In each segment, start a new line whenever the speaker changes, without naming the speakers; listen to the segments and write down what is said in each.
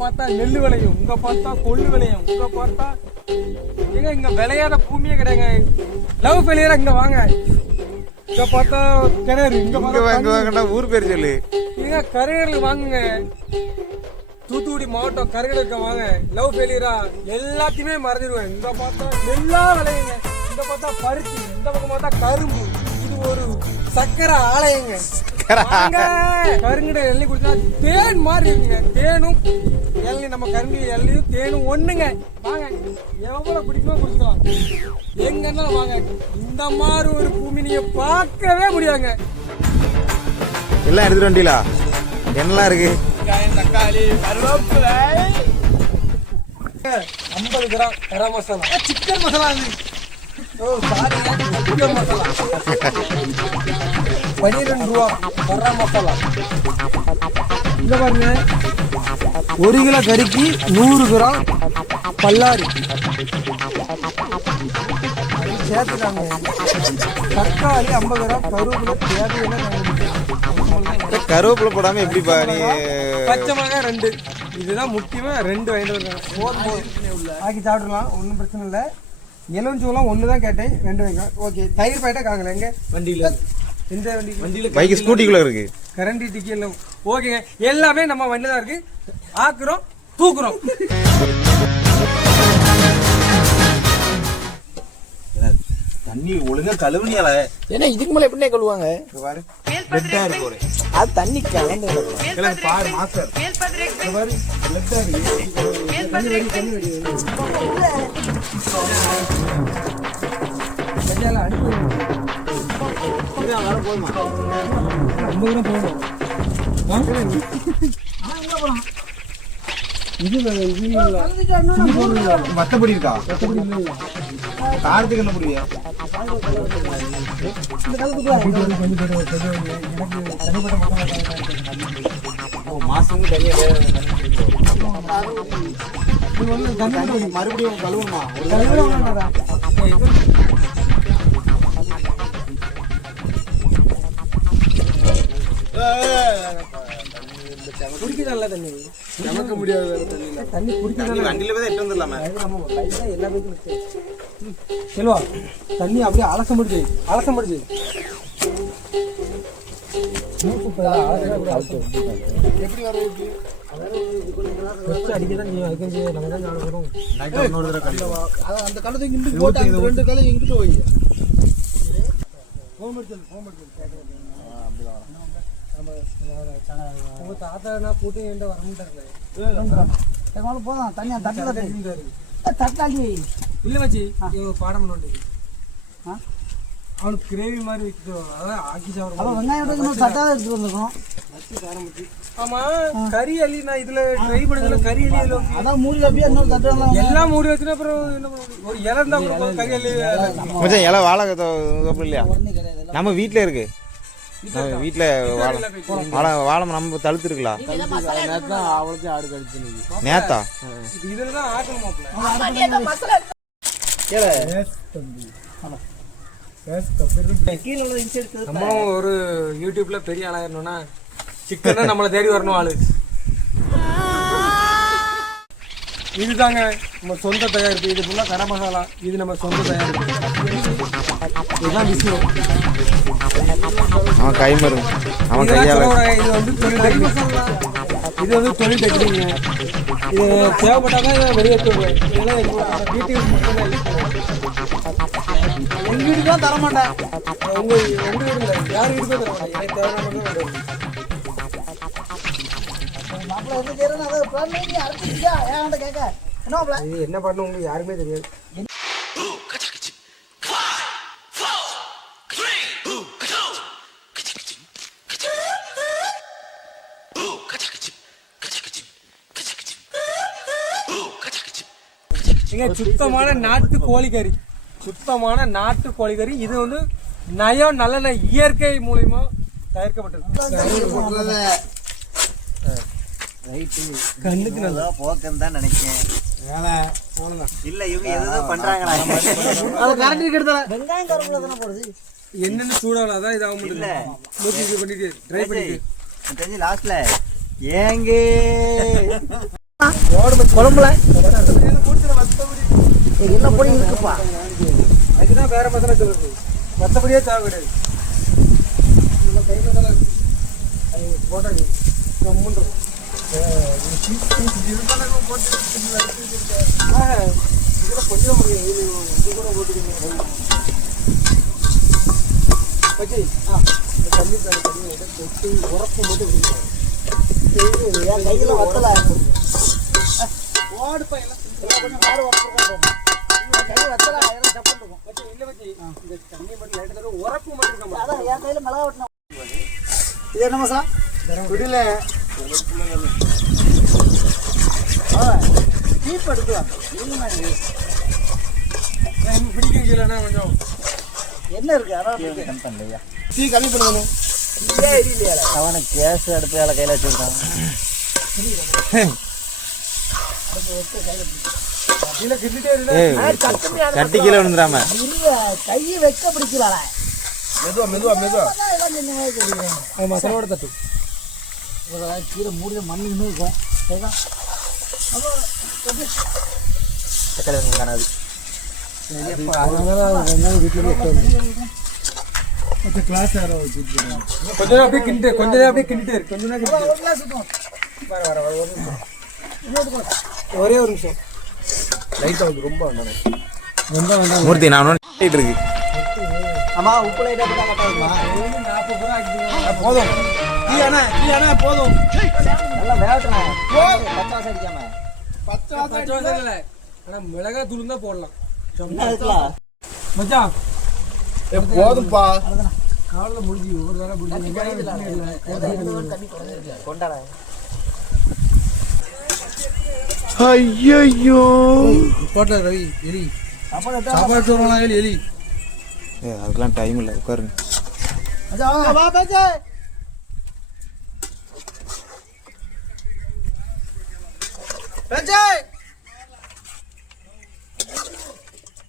பார்த்தா நெல்லு விளையும். இங்க பார்த்தா கொள்ளு விளையும். இங்க பார்த்தா ஏங்க இங்க விளையாத பூமியே கிடையாங்க லவ் ஃபெயிலியரா இங்க வாங்க. இங்க பார்த்தா கிணறு இங்க
வாங்க ஊர் பேர் சொல்லு.
ஏங்க கரையர்கள் வாங்குங்க. தூத்துக்குடி மாவட்டம் கரையலுக்கு வாங்க. லவ் ஃபெயிலியரா எல்லாத்தையுமே மறந்துடுவேன். இங்க பார்த்தா எல்லா விளையுங்க. இங்க பார்த்தா பருத்தி இந்த பக்கம் பார்த்தா கரும்பு. இது ஒரு சக்கரை ஆலயங்க. கருங்கடை எள்ளி குடிச்சா தேன் மாதிரி இருக்குங்க. தேனும் எள்ளி நம்ம கருங்கி எள்ளியும் தேனும் ஒண்ணுங்க. வாங்க எவ்வளவு குடிக்குமோ குடிக்கலாம் எங்கன்னா வாங்க. இந்த மாதிரி ஒரு பூமி நீங்க பார்க்கவே முடியாதுங்க.
எல்லாம் எடுத்துட்டு வண்டிலா என்னலாம் இருக்கு?
தக்காளி கருவேப்பிலை. ஐம்பது கிராம் கரம் மசாலா. சிக்கன் மசாலா பன்னிரெண்டு ரூபா கரம் மசாலா பாருங்க ஒரு கிலோ கறிக்கு நூறு கிராம் பல்லாரி. அது சேர்த்துட்டாங்க. தக்காளி ஐம்பது கிராம் கருவேப்பிலை தேவையான
கருவேப்பிலை போடாம எப்படிப்பா நீ
பச்சை மிளகாய் ரெண்டு. இதுதான் முக்கியமா ரெண்டு வாங்கிட்டு போதும் ஆக்கி சாப்பிடலாம் ஒன்றும் பிரச்சனை இல்லை. எலுமிச்சூலாம் ஒன்று தான் கேட்டேன். ரெண்டு வைங்க ஓகே தயிர் பாயிட்டா காங்கல எங்க? வண்டியில். எந்த வண்டி வண்டியில்
பைக் ஸ்கூட்டிக்குள்ள இருக்கு.
கரண்டி டிக்கி எல்லாம் ஓகேங்க எல்லாமே நம்ம வண்டியில் தான் இருக்கு. ஆக்குறோம் தூக்குறோம்.
தண்ணி ஒழுங்கா கழுவுனியால
ஏன்னா இதுக்கு மேல எப்படினே கழுவாங்க
பாரு. ரெட்டா இருக்கு ஒரு
அது தண்ணி கலந்து
கிளம்பு பாரு மாஸ்டர். பாரு ரெட்டா இருக்கு
கையால அனுப்பி ரொம்ப தூரம் போகணும் ஆ? இது வே- இது இல்ல. இது?
மத்தபடி இருக்கா?
மத்தபடி இல்லையா?
காரத்துக்கு என்ன புரியா?
கொஞ்சம் கொஞ்சம் பேர் கொஞ்சம் எனக்கு தனிப்பட்ட மக்கள்
மாசம் தனியா
இது வந்து தண்ணி
மறுபடியும்
இது குடிக்குதான்ல தண்ணி நமக்கு முடியாது தண்ணி குடிக்குதானே
வண்டியில போய் எட்டு வந்துடலாமே.
செல்வா தண்ணி அப்படியே அலச முடிஞ்சு அலச
கழுவு
அந்த கலத்தை இங்கிட்டு போட்டு அங்க ரெண்டு கலை இங்கிட்டு போய்.
உங்க தாத்தா நான் போட்டு என்கிட்ட வர மாட்டாரு
போதும். அந்த தட்டில் தட்டில்
இல்ல மச்சி இவன் பாடம் பண்ண
ஆ?
அவனுக்கு கிரேவி மாதிரி அதான் ஆக்கி
அப்போ
சாப்பிட
வெங்காயம் தட்டாத எடுத்துட்டு வந்திருக்கோம்
ஆமா கறி அள்ளி நான் இதுல ட்ரை பண்ணதுல கறி அள்ளி
அதான் மூடி அப்படியே இன்னொரு தட்டு எல்லாம்
எல்லாம் மூடி வச்சுனா அப்புறம் என்ன பண்ண முடியும்? ஒரு இலை இருந்தா கூட போதும், கறி அள்ளி.
மச்சான் இலை வாழை இல்லையா? நம்ம வீட்ல இருக்கு. நம்ம வீட்ல வாழை. வாழை வாழை நம்ம தழுத்துருக்கலாம்
அவளுக்கு ஆடு கடிச்சு
நேத்தா?
நம்மளும் ஒரு யூடியூப்ல பெரிய ஆளாயிரணும்னா சிக்கன் நம்மளை தேடி வரணும் ஆளு. இதுதாங்க நம்ம சொந்த தயாரிப்பு. இது ஃபுல்லாக கடை மசாலா. இது நம்ம சொந்த தயாரிப்பு. இதுதான் விஷயம்
அவன் கை மருந்து அவன் கையால
இது வந்து தொழில் இது வந்து தொழில் டெக்னிக் இது தேவைப்பட்டாதான் இதை வெளியேற்றுவேன் இதெல்லாம் வீட்டுக்கு மட்டும் தான் யூஸ் பண்ணுவேன்
எங்க வீட்டுக்கு தான் தர மாட்டேன்
உங்க உங்க வீடுல யார் வீட்டுக்கும் தர மாட்டேன் எனக்கு தேவையான தான்.
மாப்பிள்ள என்ன செய்யறேன்னு அதை பண்ணி ஏன் கேட்க? என்ன
உங்களுக்கு யாருமே தெரியாது. சுத்தமான நாட்டு கோழிக்கறி. சுத்தமான நாட்டு கோழிக்கறி. இது வந்து நயம் நல்லெண்ணெய் இயற்கை மூலியமா தயாரிக்கப்பட்டது கண்ணுக்கு நல்லா.
போக்குன்னு தான் நினைக்கிறேன். இல்ல இவங்க எதுவும் பண்றாங்களா?
அதை கரண்டி கெடுத்தல வெங்காயம் கருவேப்பிலை தானே போடுது?
என்னென்ன சூடால அதான் இது ஆக முடியல பண்ணிட்டு ட்ரை பண்ணிட்டு.
தெரிஞ்சு லாஸ்ட்ல ஏங்க.
குழம்புல. என்ன பொடி இருக்குப்பா?
அதுதான் வேற மசாலா சொல்லுது மற்றபடியே தேவை கிடையாது. நம்ம கை மசாலா அது போட்டாங்க கம்முன்னு இதில் கொஞ்சம் இது இது கூட போட்டுக்கோங்க வச்சு ஆ தண்ணி தண்ணி தொட்டு உரப்பு மட்டும் குடிக்கணும்
என் கையில வத்தல?
ஓடுப்பா எல்லாம்
கொஞ்சம்
தர உரப்பு
இது என்ன மசா குடில டீப் எடுக்கலாம்
பிடிக்கும் இல்லைன்னா கொஞ்சம்
என்ன இருக்கு? அதான்
டீ கம்மி பண்ணுங்க
அவனை கேஸ் எடுத்து வேலை கையில வச்சிருக்கான்
சட்டி கீழே விழுந்துடாம.
இல்ல கையை வைக்க பிடிக்கல
மெதுவா மெதுவா மெதுவா.
அது மசாலோட தட்டு.
கீழே மூடிய மண் இன்னும் இருக்கும். சரிதான்
காணாது.
கொஞ்ச நேரம் அப்படியே கிண்டிட்டு கொஞ்ச நேரம் அப்படியே கிண்டிட்டே இருக்கு கொஞ்ச நேரம் கிண்டிட்டே.
ஒரு கிளாஸ் ஊத்துவோம்.
வர வர வர ஒரு நிமிஷம். ஒரே ஒரு நிமிஷம்.
லைட்டா வந்து ரொம்ப வேண்டாம்
வந்தா வேண்டாம்
மூர்த்தி நான் ஒன்று இருக்கு
ஆமா உப்பு லைட்டா போட்டா கரெக்டா இருக்குமா
நாற்பது ரூபா ஆக்கிடுவோம்
போதும் டீ அண்ணா போதும்
நல்லா வாசம் அடிக்காம
பச்சை
பச்சை வாசம் இல்லை ஆனா மிளகாய் தூள் தான் போடலாம் மச்சான்
போதும்பா
காலைல முடிஞ்சு ஒரு வேலை முடிஞ்சு
கொண்டாட
ஐயோ
போட்டல ரவி எலி சாப்பாடு சொல்லுவாங்க எலி எலி
ஏ அதுக்கெல்லாம் டைம் இல்லை உட்காருங்க.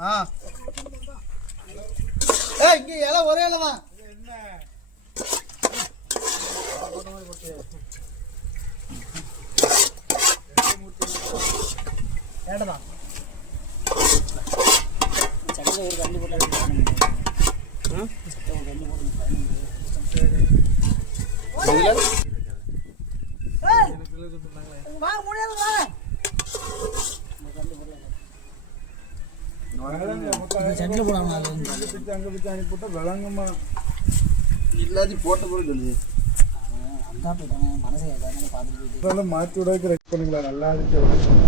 ஆ.
ஏய் இங்க இலை ஒரே இலை தான் ஏடதான் சக்கரை ஒரு கண்டி போட்டு வாங்க முடியாது வாங்க சட்டில் போடாமல்
அங்க பிச்சு அனுப்பிவிட்டா விளங்கம்மா இல்லாச்சும் போட்ட பிறகு சொல்லுது
மனசை பார்த்துட்டு
மாற்றி ரெடி பண்ணுங்களா நல்லா இருந்துச்சு